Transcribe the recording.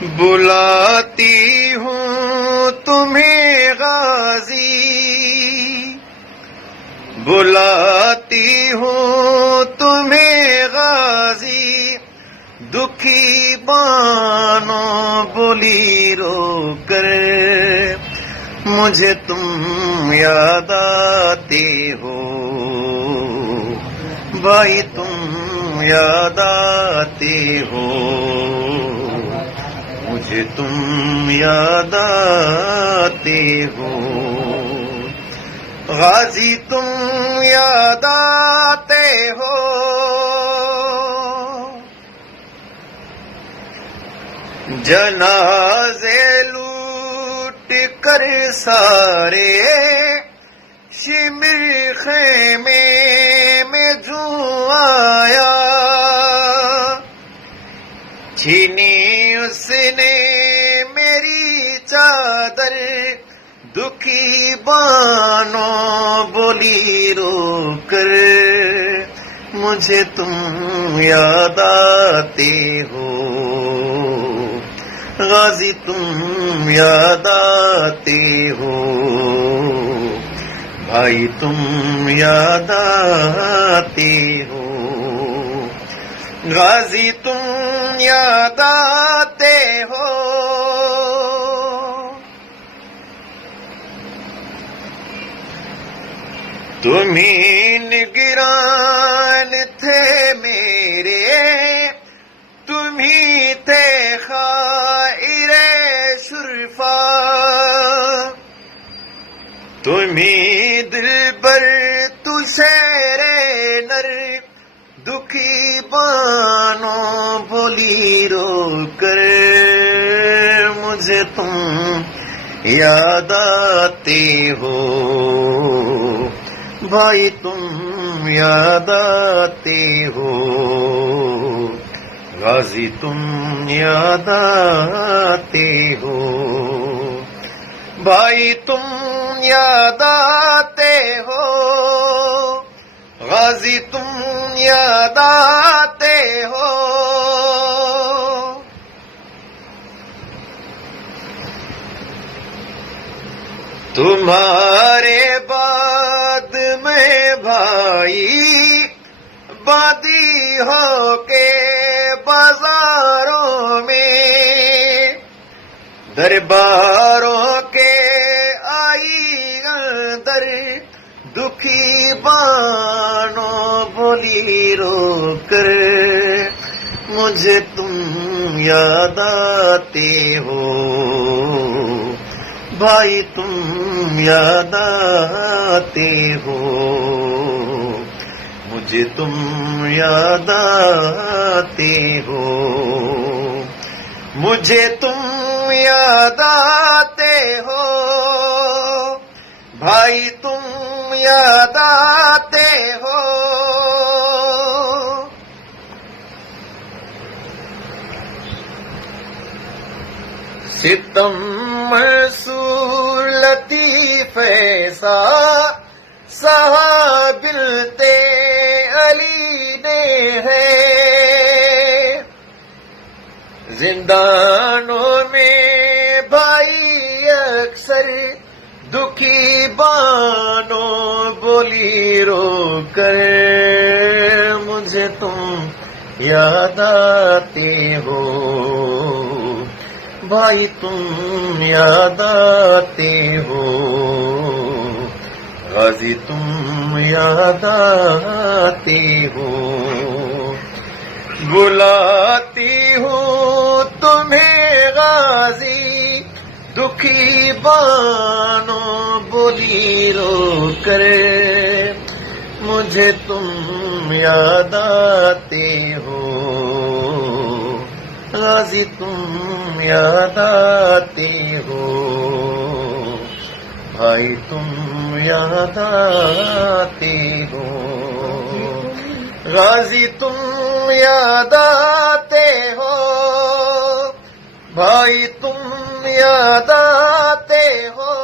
بلاتی ہوں تمہیں غازی، بلاتی ہوں تمہیں غازی، دکھی بانوں بولی رو کر مجھے تم یاد آتے ہو، بھائی تم یاد آتے ہو، مجھے تم یاد آتے ہو، غازی تم یاد آتے ہو، جنازے لوٹ کر سارے شمر خیمے میں جو آیا، چھینی اس نے میری چادر، دکھی بانوں بولی رو کر مجھے تم یاد آتے ہو، غازی تم یاد آتے ہو، بھائی تم یاد آتے ہو، غازی تم یاد آتے ہو، تمہیں نگران تھے میرے، تمہیں تھے خائر شرفا، تمہیں دلبر تو شیر نر، دکھی بانوں بولی رو کر مجھے تم یاد آتے ہو، بھائی تم یاد آتے ہو، غازی تم یاد آتے ہو، بھائی تم یاد آتے ہو، غازی تم یاد آتے ہو، تمہارے بعد میں بھائی بادی ہو کے بازاروں میں، درباروں کے آئی اندر، دکھی بانوں بولی رو کر مجھے تم یاد آتے ہو، بھائی تم یاد آتے ہو، مجھے تم یاد آتے ہو، مجھے تم یاد آتے ہو، بھائی تم یاد آتے ہو، ستم منصور لطیف ایسا صحابلتے علی نے ہے، زندانوں میں بھائی اکثر دکھی بانوں بولی رو کر مجھے تم یاد آتے ہو، بھائی تم یاد آتے ہو، غازی تم یاد آتے ہو، بلاتی ہوں تمہیں غازی، دکھی بانوں بولی رو کر مجھے تم یاد آتے ہو، غازی تم یاد آتے ہو، بھائی تم یاد آتے ہو، غازی تم یاد آتے ہو، بھائی تم یاد آتے ہو۔